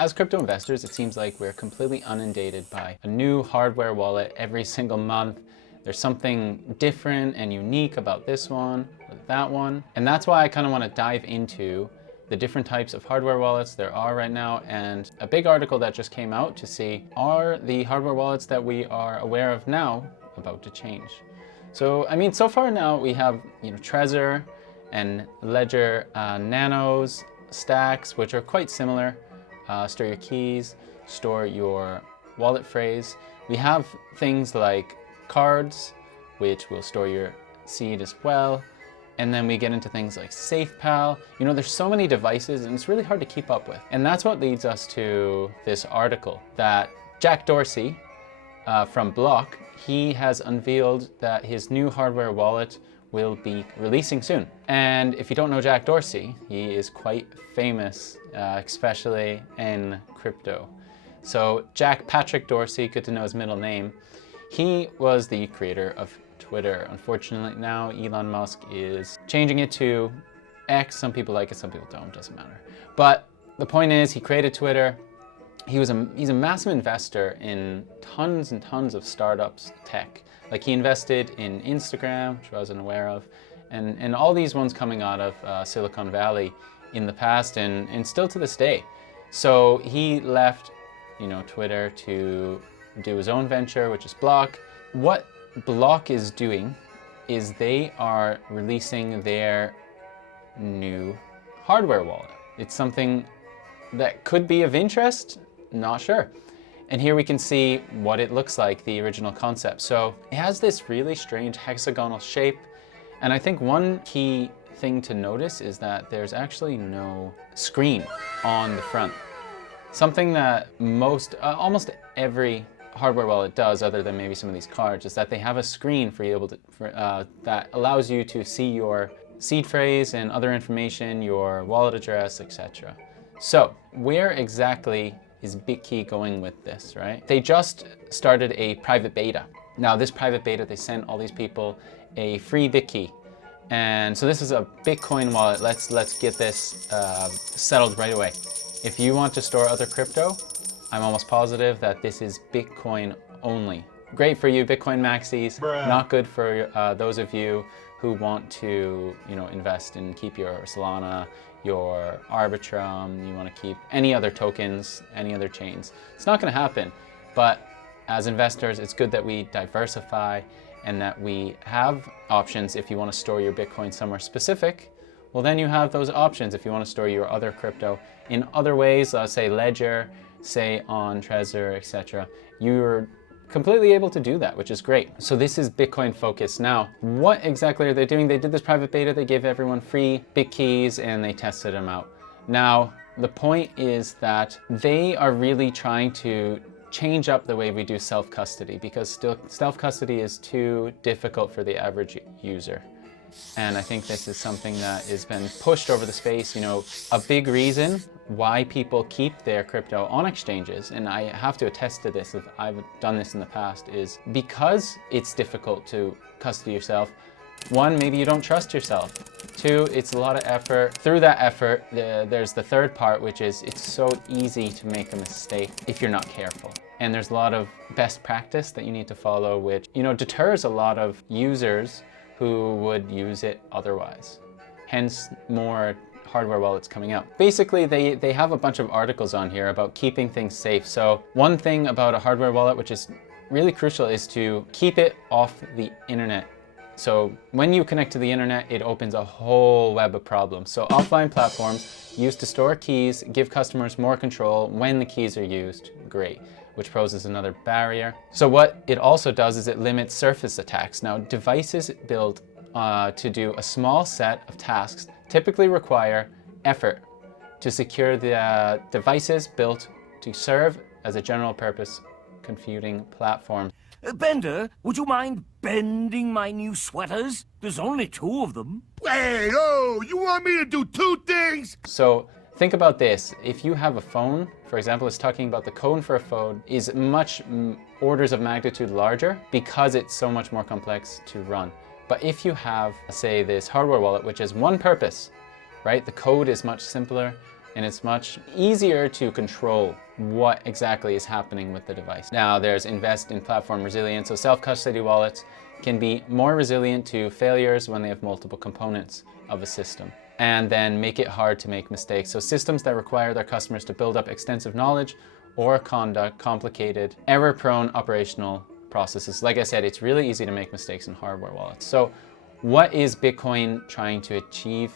As crypto investors, it seems like we're completely inundated by a new hardware wallet every single month. There's something different and unique about this one or that one. And that's why I kind of want to dive into the different types of hardware wallets there are right now, and a big article that just came out to see, are the hardware wallets that we are aware of now about to change? So, I mean, so far now we have, Trezor and Ledger Nanos, stacks, which are quite similar. Store your keys, store your wallet phrase. We have things like cards, which will store your seed as well. And then we get into things like SafePal. There's so many devices and it's really hard to keep up with. And that's what leads us to this article that Jack Dorsey from Block, he has unveiled that his new hardware wallet will be releasing soon. And if you don't know Jack Dorsey, he is quite famous, especially in crypto. So Jack Patrick Dorsey, good to know his middle name, he was the creator of Twitter. Unfortunately now Elon Musk is changing it to X. Some people like it, some people don't, doesn't matter. But the point is, he created Twitter. He's a massive investor in tons and tons of startups, tech. Like he invested in Instagram, which I wasn't aware of, and all these ones coming out of Silicon Valley in the past and still to this day. So he left, Twitter to do his own venture, which is Block. What Block is doing is they are releasing their new hardware wallet. It's something that could be of interest, not sure. And here we can see what it looks like, the original concept. So it has this really strange hexagonal shape. And I think one key thing to notice is that there's actually no screen on the front. Something that almost every hardware wallet does, other than maybe some of these cards, is that they have a screen for you able to, that allows you to see your seed phrase and other information, your wallet address, etc. So where exactly is Bitkey going with this, right? They just started a private beta. Now this private beta, they sent all these people a free Bitkey. And so this is a Bitcoin wallet. Let's get this settled right away. If you want to store other crypto, I'm almost positive that this is Bitcoin only. Great for you Bitcoin maxis, not good for those of you who want to, invest and keep your Solana, your Arbitrum, you want to keep any other tokens, any other chains. It's not going to happen, but as investors, it's good that we diversify and that we have options. If you want to store your Bitcoin somewhere specific, well then you have those options. If you want to store your other crypto in other ways, say Ledger, say on Trezor, etc., you're completely able to do that, which is great. So this is Bitcoin focused. Now, what exactly are they doing? They did this private beta, they gave everyone free Bitkeys and they tested them out. Now, the point is that they are really trying to change up the way we do self-custody, because still self-custody is too difficult for the average user. And I think this is something that has been pushed over the space. A big reason why people keep their crypto on exchanges, and I have to attest to this if I've done this in the past, is because it's difficult to custody yourself. One, maybe you don't trust yourself. Two, it's a lot of effort. Through that effort, there's the third part, which is it's so easy to make a mistake if you're not careful. And there's a lot of best practice that you need to follow, which, deters a lot of users who would use it otherwise. Hence, more hardware wallets coming out. Basically, they have a bunch of articles on here about keeping things safe. So one thing about a hardware wallet, which is really crucial, is to keep it off the internet. So when you connect to the internet, it opens a whole web of problems. So offline platforms used to store keys, give customers more control when the keys are used. Great. Which poses another barrier. So what it also does is it limits surface attacks. Now, devices built to do a small set of tasks typically require effort to secure the devices built to serve as a general purpose computing platform. Bender, would you mind bending my new sweaters? There's only 2 of them. Wait, oh, you want me to do 2 things? So think about this. If you have a phone, for example, it's talking about the code for a phone is much orders of magnitude larger because it's so much more complex to run. But if you have, say, this hardware wallet, which has one purpose, right? The code is much simpler. and it's much easier to control what exactly is happening with the device. Now there's invest in platform resilience. So self-custody wallets can be more resilient to failures when they have multiple components of a system, and then make it hard to make mistakes. So systems that require their customers to build up extensive knowledge or conduct complicated, error-prone operational processes. Like I said, it's really easy to make mistakes in hardware wallets. So what is Bitcoin trying to achieve?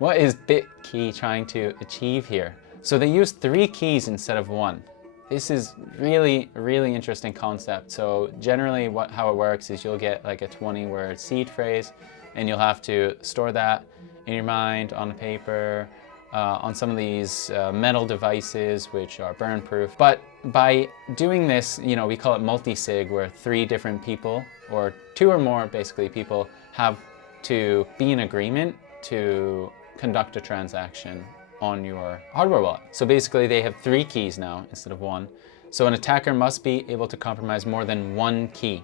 What is Bitkey trying to achieve here? So they use 3 keys instead of 1. This is really interesting concept. So generally how it works is you'll get like a 20-word seed phrase, and you'll have to store that in your mind on paper, on some of these metal devices which are burn proof. But by doing this, we call it multi-sig, where 3 different people, or 2 or more basically people, have to be in agreement to conduct a transaction on your hardware wallet. So basically they have 3 keys now instead of 1. So an attacker must be able to compromise more than 1 key.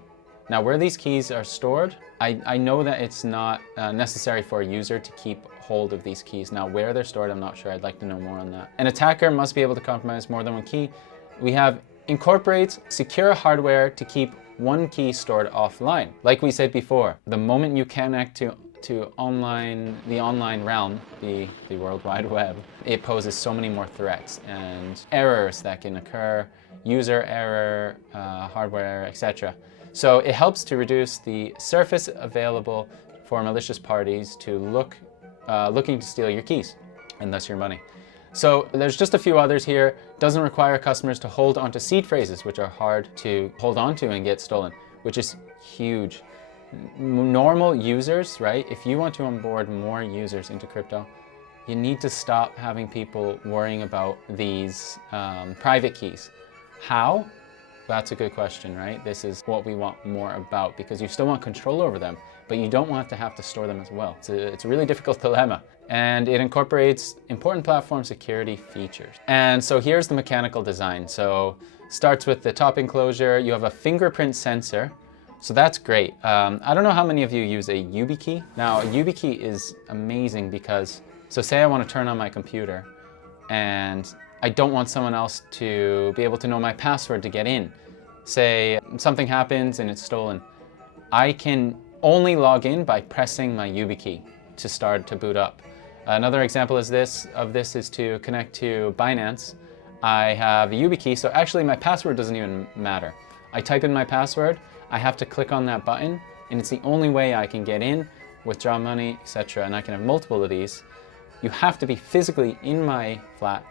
Now where these keys are stored, I know that it's not necessary for a user to keep hold of these keys. Now where they're stored, I'm not sure. I'd like to know more on that. An attacker must be able to compromise more than 1 key. We have incorporates secure hardware to keep 1 key stored offline. Like we said before, the moment you connect to the online realm, the World Wide Web, it poses so many more threats and errors that can occur, user error, hardware error, etc. So it helps to reduce the surface available for malicious parties to looking to steal your keys and thus your money. So there's just a few others here. Doesn't require customers to hold onto seed phrases, which are hard to hold onto and get stolen, which is huge. Normal users, right? If you want to onboard more users into crypto, you need to stop having people worrying about these private keys. How? That's a good question, right? This is what we want more about, because you still want control over them, but you don't want to have to store them as well. It's a really difficult dilemma. And it incorporates important platform security features. And so here's the mechanical design. So starts with the top enclosure. You have a fingerprint sensor. So that's great. I don't know how many of you use a YubiKey. Now a YubiKey is amazing because, so say I want to turn on my computer and I don't want someone else to be able to know my password to get in. Say something happens and it's stolen. I can only log in by pressing my YubiKey to boot up. Another example of this is to connect to Binance. I have a YubiKey, so actually my password doesn't even matter. I type in my password, I have to click on that button, and it's the only way I can get in, withdraw money, etc. And I can have multiple of these. You have to be physically in my flat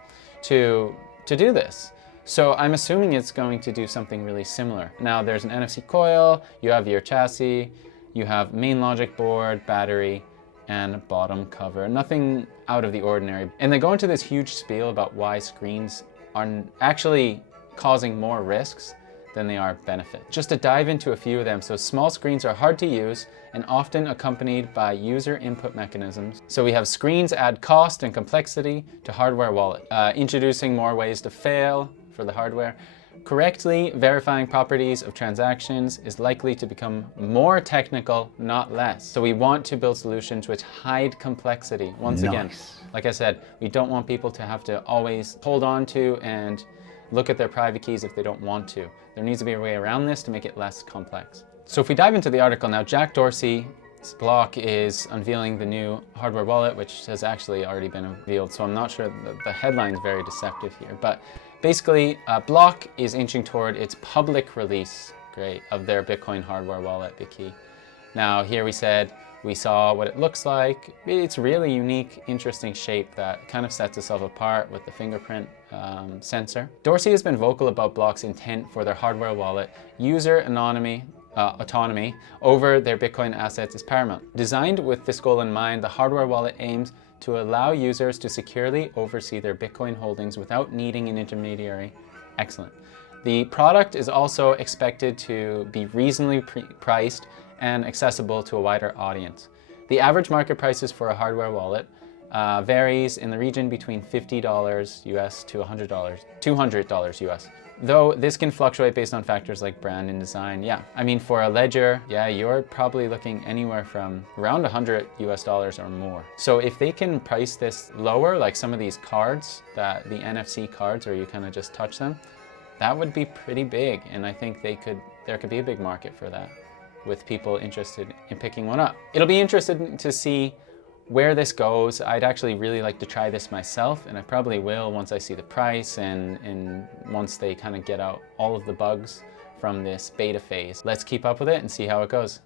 to do this. So I'm assuming it's going to do something really similar. Now there's an NFC coil, you have your chassis, you have main logic board, battery, and bottom cover. Nothing out of the ordinary. And they go into this huge spiel about why screens are actually causing more risks than they are benefits. Just to dive into a few of them. So small screens are hard to use and often accompanied by user input mechanisms. So we have screens add cost and complexity to hardware wallet, introducing more ways to fail for the hardware. Correctly verifying properties of transactions is likely to become more technical, not less. So we want to build solutions which hide complexity. Once again, like I said, we don't want people to have to always hold on to and look at their private keys if they don't want to. There needs to be a way around this to make it less complex. So if we dive into the article now, Jack Dorsey's Block is unveiling the new hardware wallet, which has actually already been unveiled. So I'm not sure the headline is very deceptive here, but basically Block is inching toward its public release, of their Bitcoin hardware wallet, Bitkey. Now here we saw what it looks like. It's really unique, interesting shape that kind of sets itself apart with the fingerprint sensor. Dorsey has been vocal about Block's intent for their hardware wallet. User autonomy over their Bitcoin assets is paramount. Designed with this goal in mind, the hardware wallet aims to allow users to securely oversee their Bitcoin holdings without needing an intermediary. Excellent. The product is also expected to be reasonably priced and accessible to a wider audience. The average market prices for a hardware wallet varies in the region between $50 US to $200 US. Though this can fluctuate based on factors like brand and design. Yeah, I mean, for a ledger, yeah, you're probably looking anywhere from around $100 US or more. So if they can price this lower, like some of these cards, the NFC cards where you kind of just touch them, that would be pretty big. And I think there could be a big market for that with people interested in picking one up. It'll be interesting to see where this goes. I'd actually really like to try this myself, and I probably will once I see the price and once they kind of get out all of the bugs from this beta phase. Let's keep up with it and see how it goes.